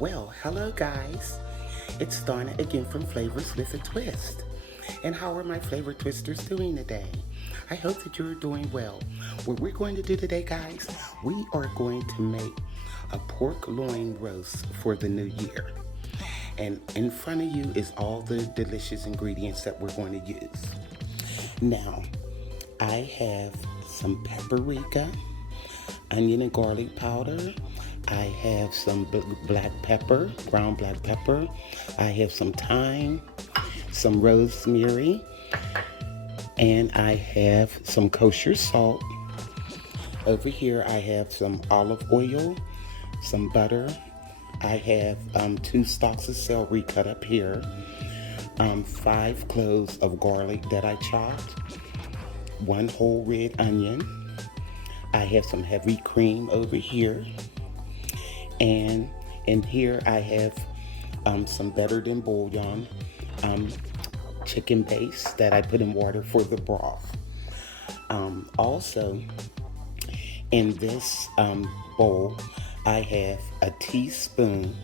Well, hello guys. It's Donna again from Flavors with a Twist. And how are my flavor twisters doing today? I hope that you're doing well. What we're going to do today, guys, we are going to make a pork loin roast for the new year. And in front of you is all the delicious ingredients that we're going to use. Now, I have some paprika, onion and garlic powder. I have some black pepper, ground black pepper. I have some thyme, some rosemary, and I have some kosher salt. Over here I have some olive oil, some butter. I have 2 stalks of celery cut up here, 5 cloves of garlic that I chopped, 1 whole red onion. I have some heavy cream over here. And in here I have some better than bouillon chicken base that I put in water for the broth. Also, in this bowl, I have a teaspoon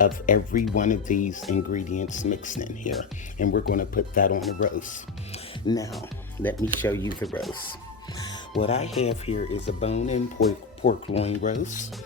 of every one of these ingredients mixed in here. And we're going to put that on the roast. Now, let me show you the roast. What I have here is a bone-in pork loin roast.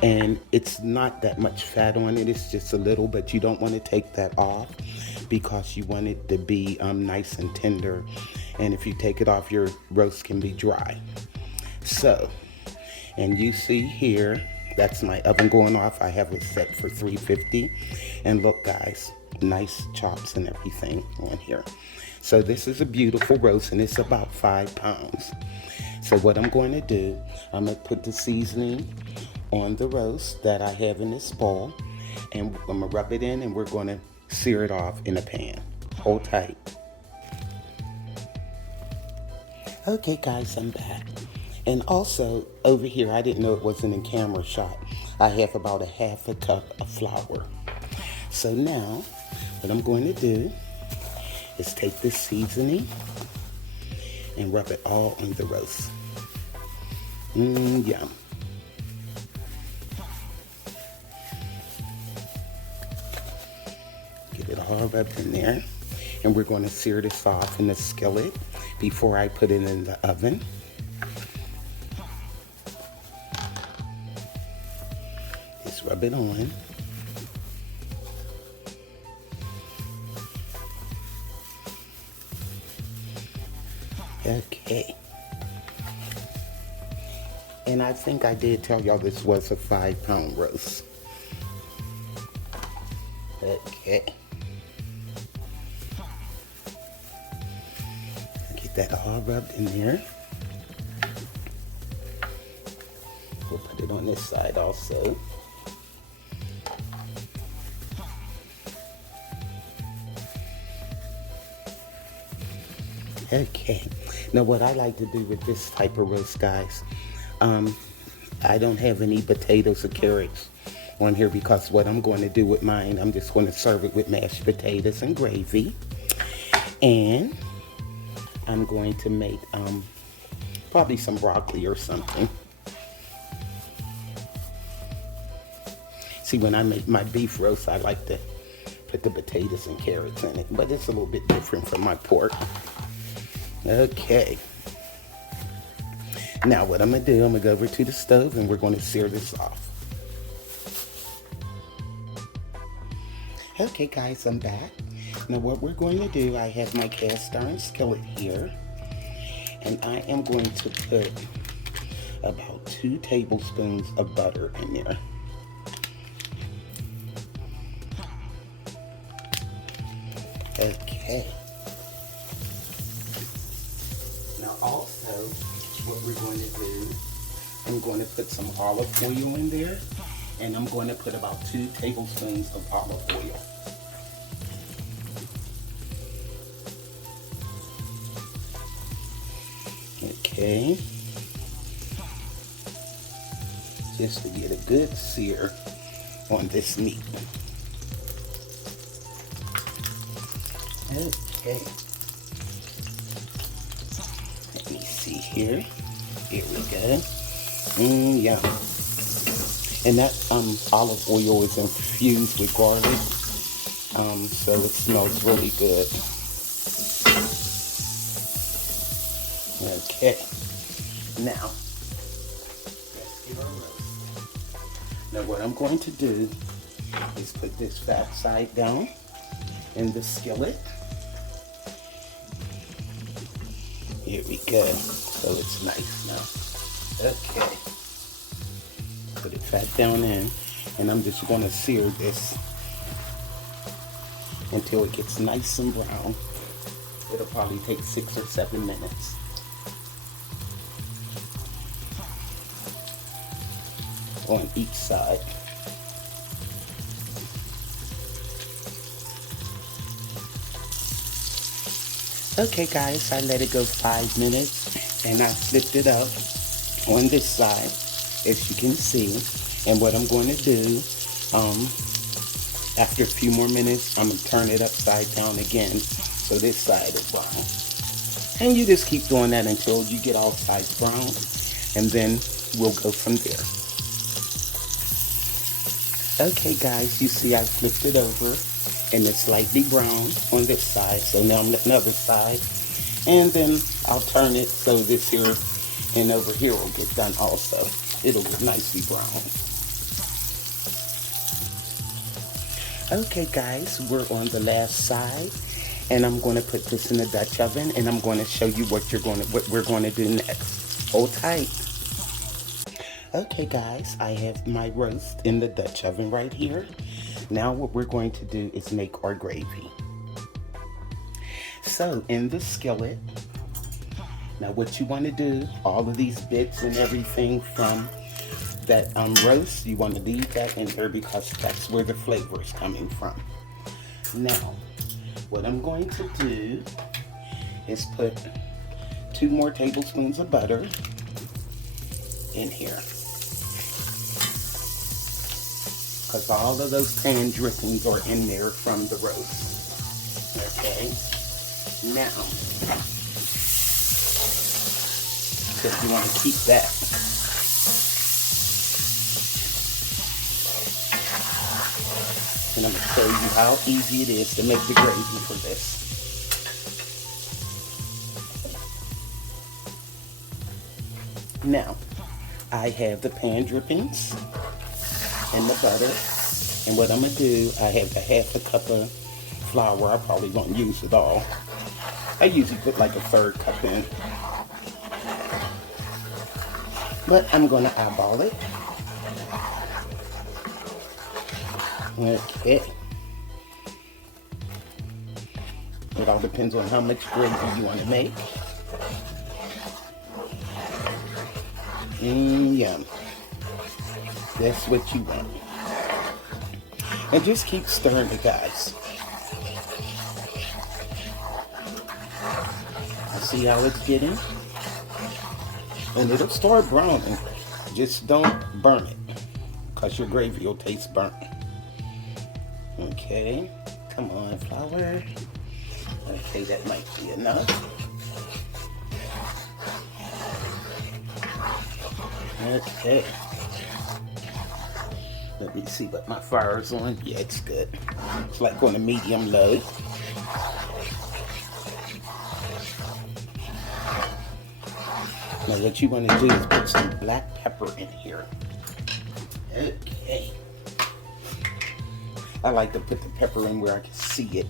And it's not that much fat on it, it's just a little, but you don't want to take that off because you want it to be nice and tender. And if you take it off, your roast can be dry. So, and you see here, that's my oven going off. I have it set for 350. And look guys, nice chops and everything on here. So this is a beautiful roast and it's about 5 pounds. So what I'm going to do, I'm going to put the seasoning on the roast that I have in this bowl, and I'm gonna rub it in and we're gonna sear it off in a pan. Hold tight. Okay guys, I'm back. And also over here, I didn't know it wasn't in camera shot, I have about a half a cup of flour. So now what I'm going to do is take this seasoning and rub it all on the roast. Yum. Get it all rubbed in there. And we're going to sear this off in the skillet before I put it in the oven. Just rub it on. Okay. And I think I did tell y'all this was a 5-pound roast. Okay. Get that all rubbed in there. We'll put it on this side also. Okay. Now what I like to do with this type of roast, guys, I don't have any potatoes or carrots on here because what I'm going to do with mine, I'm just going to serve it with mashed potatoes and gravy. And I'm going to make probably some broccoli or something. See, when I make my beef roast, I like to put the potatoes and carrots in it, but it's a little bit different from my pork. Okay. Now what I'm going to do, I'm going to go over to the stove and we're going to sear this off. Okay guys, I'm back. Now what we're going to do, I have my cast iron skillet here. And I am going to put about 2 tablespoons of butter in there. Okay. Now also, what we're going to do, I'm going to put some olive oil in there, and I'm going to put about 2 tablespoons of olive oil. Okay. Just to get a good sear on this meat. Okay. Let me see here. Here we go. Yum. And that olive oil is infused with garlic, so it smells really good. Okay, now let's get our roast. Now what I'm going to do is put this fat side down in the skillet. Here we go. So it's nice now. Okay. Put it fat down in, and I'm just going to sear this until it gets nice and brown. It'll probably take 6 or 7 minutes. On each side. Okay guys, I let it go 5 minutes and I flipped it up on this side, as you can see. And what I'm going to do, after a few more minutes, I'm going to turn it upside down again so this side is brown. And you just keep doing that until you get all sides brown, and then we'll go from there. Okay guys, you see I flipped it over and it's slightly brown on this side, so now I'm letting the other side, and then I'll turn it so this here and over here will get done also. It'll get nicely brown. Okay guys, we're on the last side, and I'm going to put this in the Dutch oven, and I'm going to show you what we're going to do next. Hold tight. Okay guys, I have my roast in the Dutch oven right here. Now what we're going to do is make our gravy. So in the skillet, now what you want to do, all of these bits and everything from that roast, you want to leave that in there because that's where the flavor is coming from. Now, what I'm going to do is put 2 more tablespoons of butter in here. Because all of those pan drippings are in there from the roast. Okay? Now, because you want to keep that. And I'm going to show you how easy it is to make the gravy for this. Now, I have the pan drippings and the butter, and what I'm going to do, I have a half a cup of flour. I probably won't use it all. I usually put like a 1/3 cup in, but I'm going to eyeball it. Okay. It all depends on how much gravy you want to make. Yum. That's what you want. And just keep stirring it, guys. See how it's getting? And it'll start browning. Just don't burn it, because your gravy will taste burnt. Okay. Come on, flour. Okay, that might be enough. Okay. Let me see what my fire's on. Yeah, it's good. It's like on a medium low. Now what you want to do is put some black pepper in here. Okay. I like to put the pepper in where I can see it.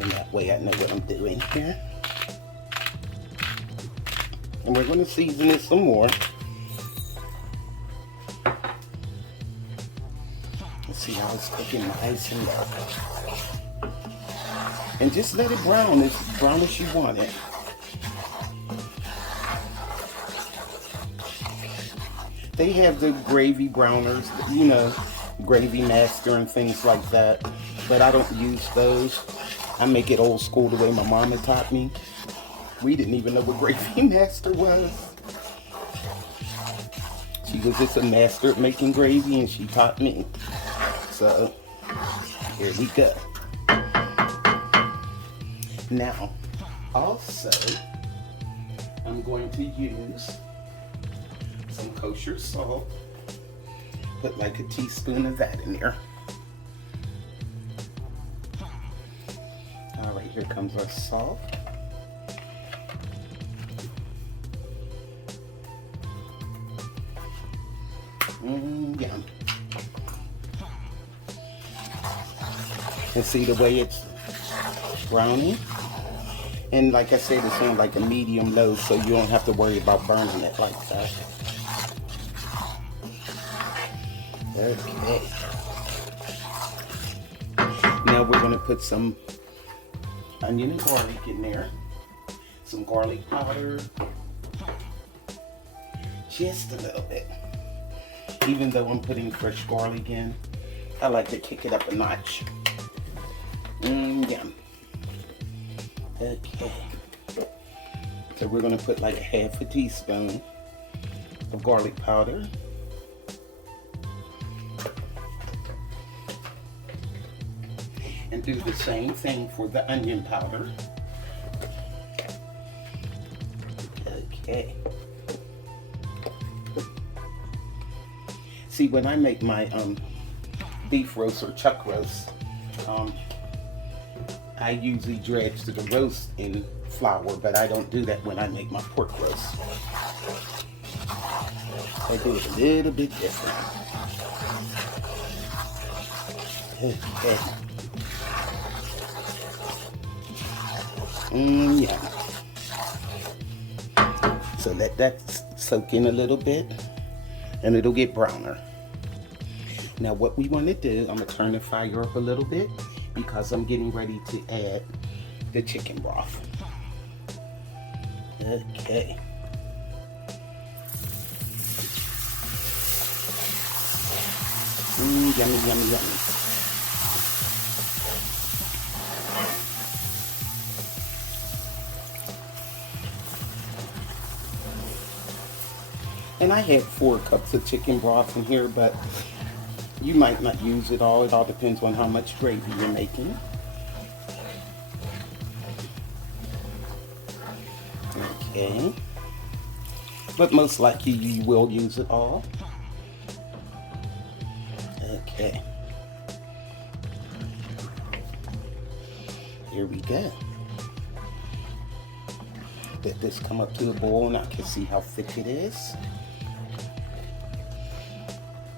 And that way I know what I'm doing here. And we're going to season it some more. Let's see how it's cooking nice and dark. And just let it brown as brown as you want it. They have the gravy browners, you know, Gravy Master and things like that. But I don't use those. I make it old school the way my mama taught me. We didn't even know what Gravy Master was. She was just a master at making gravy, and she taught me. So, here we go. Now, also, I'm going to use some kosher salt. Put like a teaspoon of that in there. All right, here comes our salt. Yum. And see the way it's browning? And like I said, it's on like a medium low, so you don't have to worry about burning it like that. Okay. Now we're going to put some onion and garlic in there. Some garlic powder. Just a little bit. Even though I'm putting fresh garlic in, I like to kick it up a notch. Yum. Okay. So we're going to put like a half a teaspoon of garlic powder. And do the same thing for the onion powder. Okay. See, when I make my beef roast or chuck roast, I usually dredge the roast in flour, but I don't do that when I make my pork roast. I do it a little bit different. Okay. Yeah. So let that soak in a little bit, and it'll get browner. Now what we want to do, I'm going to turn the fire up a little bit because I'm getting ready to add the chicken broth. Okay. Yummy, yummy, yummy. And I have 4 cups of chicken broth in here, but you might not use it all. It all depends on how much gravy you're making. Okay. But most likely you will use it all. Okay. Here we go. Let this come up to a boil and I can see how thick it is.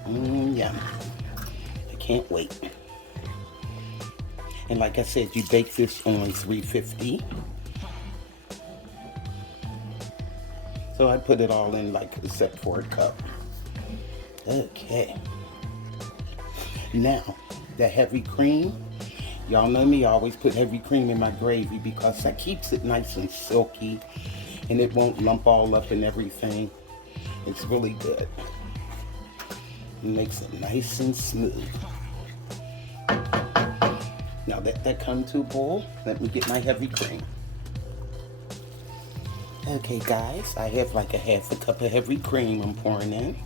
Yum. I can't wait. And like I said, you bake this on 350. So I put it all in like except for a cup. Okay. Now, the heavy cream. Y'all know me, I always put heavy cream in my gravy because that keeps it nice and silky and it won't lump all up and everything. It's really good. It makes it nice and smooth. Now let that come to a boil. Let me get my heavy cream. Okay guys, I have like a half a cup of heavy cream I'm pouring in.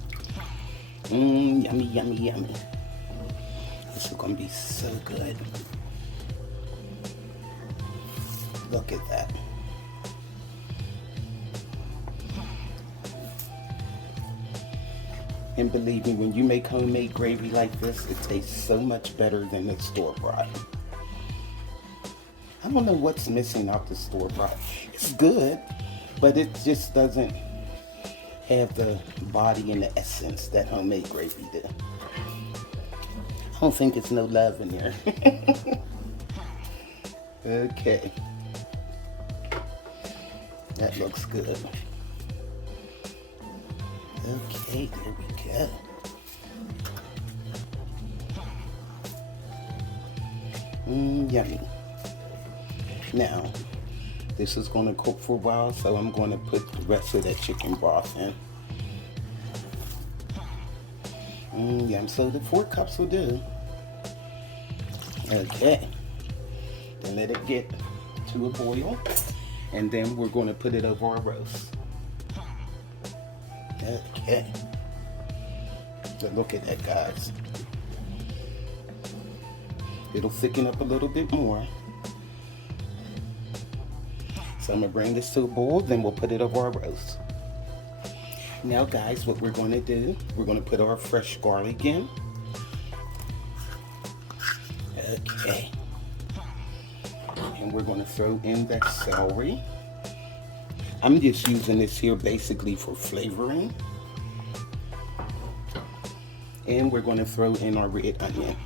Yummy, yummy, yummy. This is gonna be so good. Look at that. And believe me, when you make homemade gravy like this, it tastes so much better than the store-bought. I don't know what's missing out the store-bought. It's good, but it just doesn't have the body and the essence that homemade gravy do. I don't think it's no love in there. Okay. That looks good. Okay, there we go. Yummy. Now, this is going to cook for a while, so I'm going to put the rest of that chicken broth in. Yum, so the 4 cups will do. Okay. Then let it get to a boil, and then we're going to put it over our roast. Okay. So look at that, guys. It'll thicken up a little bit more. So I'm going to bring this to a boil, then we'll put it over our roast. Now guys, what we're going to do, we're going to put our fresh garlic in. Okay. And we're going to throw in that celery. I'm just using this here basically for flavoring. And we're going to throw in our red onion.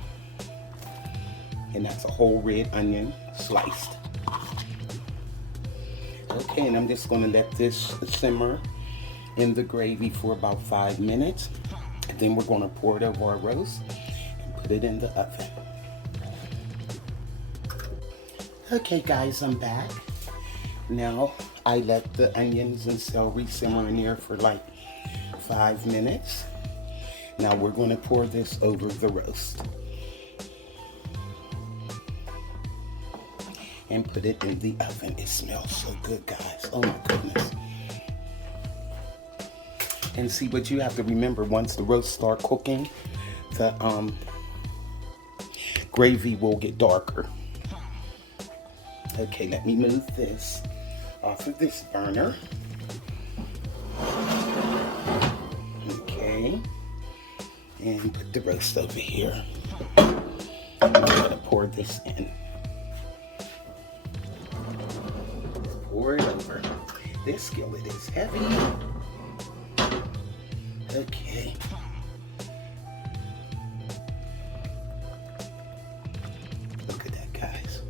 And that's a whole red onion sliced. Okay, and I'm just going to let this simmer in the gravy for about 5 minutes. And then we're going to pour it over our roast and put it in the oven. Okay guys, I'm back. Now I let the onions and celery simmer in there for like 5 minutes. Now we're going to pour this over the roast and put it in the oven. It smells so good, guys. Oh my goodness. And see, what you have to remember, once the roast start cooking, the gravy will get darker. Okay, let me move this off of this burner. Okay, and put the roast over here. I'm gonna pour this in. Pour it over. This skillet is heavy. Okay. Look at that, guys.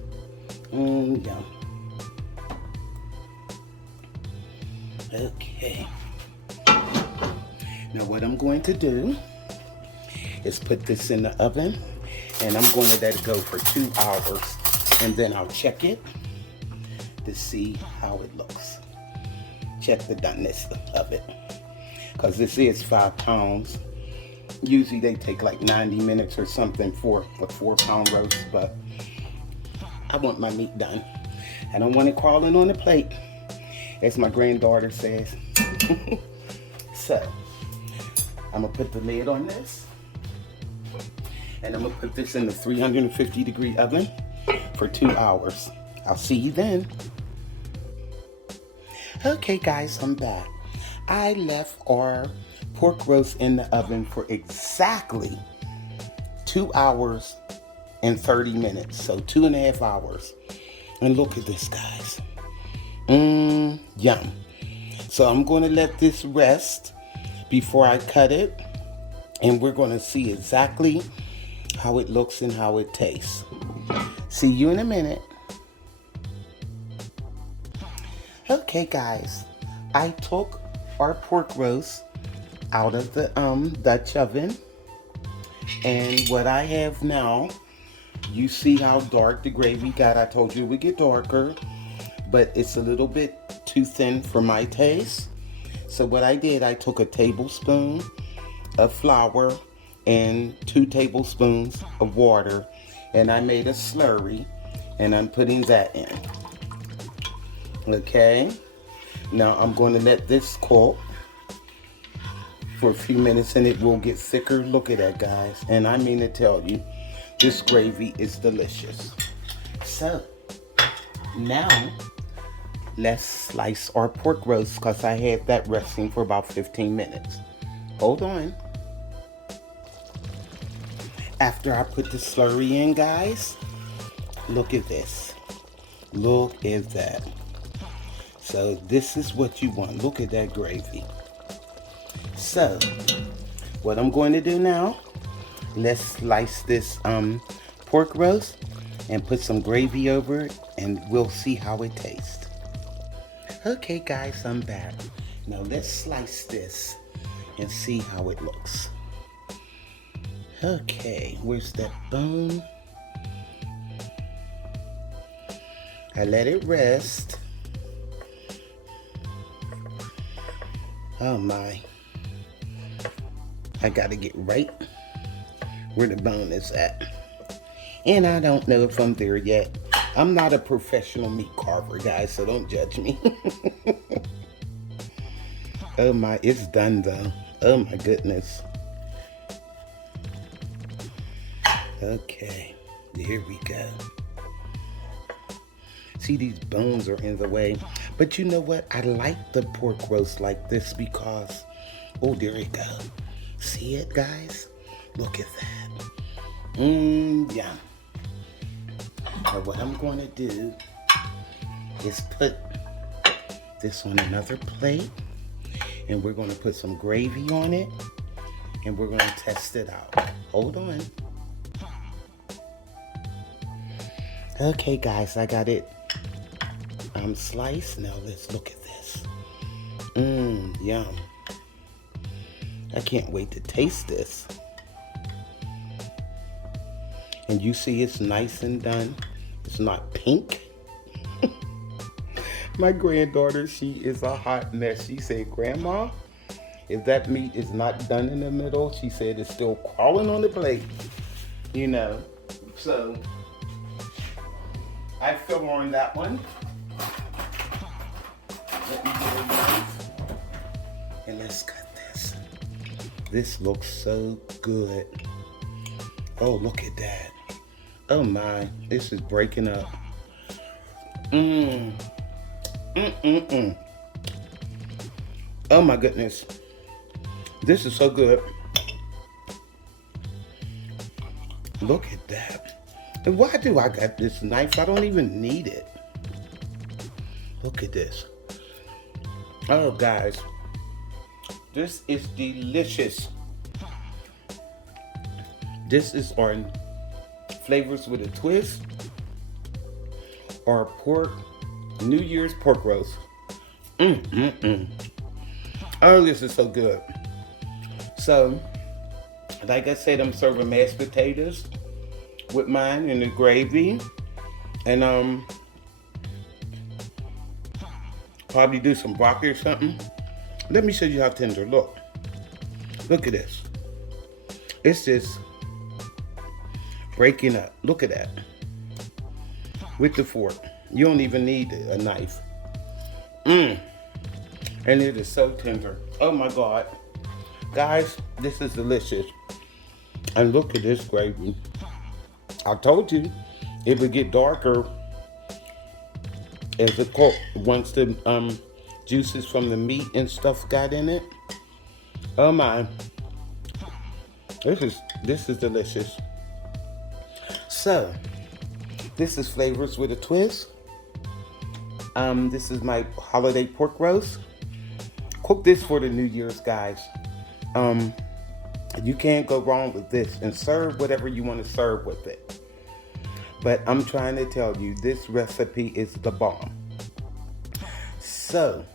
Yum. Okay. Now what I'm going to do is put this in the oven, and I'm going to let it go for 2 hours, and then I'll check it to see how it looks. Check the doneness of it, because this is 5 pounds. Usually they take like 90 minutes or something for a 4-pound roast, but I want my meat done. I don't want it crawling on the plate, as my granddaughter says. So, I'm gonna put the lid on this, and I'm gonna put this in the 350-degree oven for 2 hours. I'll see you then. Okay guys, I'm back. I left our pork roast in the oven for exactly 2 hours and 30 minutes. So 2.5 hours. And look at this, guys. Yum. So I'm going to let this rest before I cut it. And we're going to see exactly how it looks and how it tastes. See you in a minute. Okay guys, I took our pork roast out of the Dutch oven, and what I have now, you see how dark the gravy got. I told you it would get darker, but it's a little bit too thin for my taste. So what I did, I took a tablespoon of flour and 2 tablespoons of water, and I made a slurry, and I'm putting that in. Okay, now I'm going to let this cook for a few minutes, and it will get thicker. Look at that, guys. And I mean to tell you, this gravy is delicious. So now let's slice our pork roast, because I had that resting for about 15 minutes. Hold on. After I put the slurry in, guys, look at this. Look at that. So this is what you want. Look at that gravy. So what I'm going to do now, let's slice this pork roast and put some gravy over it, and we'll see how it tastes. Okay guys, I'm back. Now let's slice this and see how it looks. Okay, where's that bone? I let it rest. Oh my. I gotta get right where the bone is at. And I don't know if I'm there yet. I'm not a professional meat carver, guys, so don't judge me. Oh my, it's done though. Oh my goodness. Okay, there we go. See, these bones are in the way. But you know what? I like the pork roast like this because Oh, there you go. See it, guys? Look at that. Yeah. Now what I'm going to do is put this on another plate, and we're going to put some gravy on it, and we're going to test it out. Hold on. Okay, guys, I got it sliced. Now let's look at this. Yum. I can't wait to taste this. And you see it's nice and done. It's not pink. My granddaughter, she is a hot mess. She said, Grandma, if that meat is not done in the middle, she said it's still crawling on the plate. You know, so I feel on that one. Let me get a knife and let's cut this. This looks so good. Oh, look at that. Oh my, this is breaking up. Oh my goodness. This is so good. Look at that. And why do I got this knife? I don't even need it. Look at this. Oh guys, this is delicious. This is our flavors with a twist, or pork, New Year's pork roast. Oh, this is so good. So, like I said, I'm serving mashed potatoes with mine and the gravy, and probably do some broccoli or something. Let me show you how tender. Look at this. It's just breaking up. Look at that. With the fork. You don't even need a knife. And it is so tender. Oh my God. Guys, this is delicious. And look at this gravy. I told you it would get darker as it cooked once the juices from the meat and stuff got in it. Oh my. This is delicious. So, this is flavors with a twist. This is my holiday pork roast. Cook this for the New Year's, guys. You can't go wrong with this, and serve whatever you want to serve with it. But I'm trying to tell you, this recipe is the bomb. So,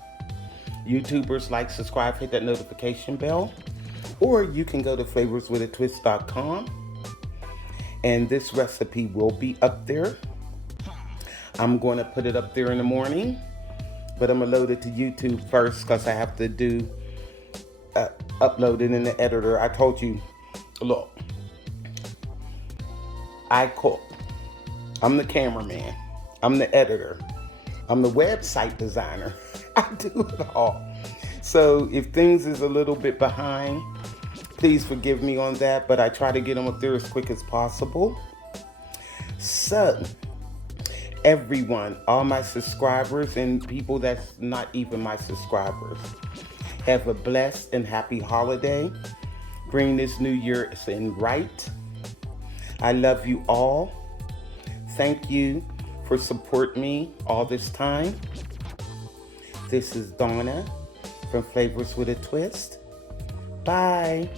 YouTubers, like, subscribe, hit that notification bell, or you can go to flavorswithatwist.com. And this recipe will be up there. I'm going to put it up there in the morning, but I'm going to load it to YouTube first because I have to do upload it in the editor. I told you, look, I cook. I'm the cameraman. I'm the editor. I'm the website designer. I do it all. So if things is a little bit behind, please forgive me on that, but I try to get them up there as quick as possible. So, everyone, all my subscribers and people that's not even my subscribers, have a blessed and happy holiday. Bring this new year in right. I love you all. Thank you for supporting me all this time. This is Donna from Flavors with a Twist. Bye.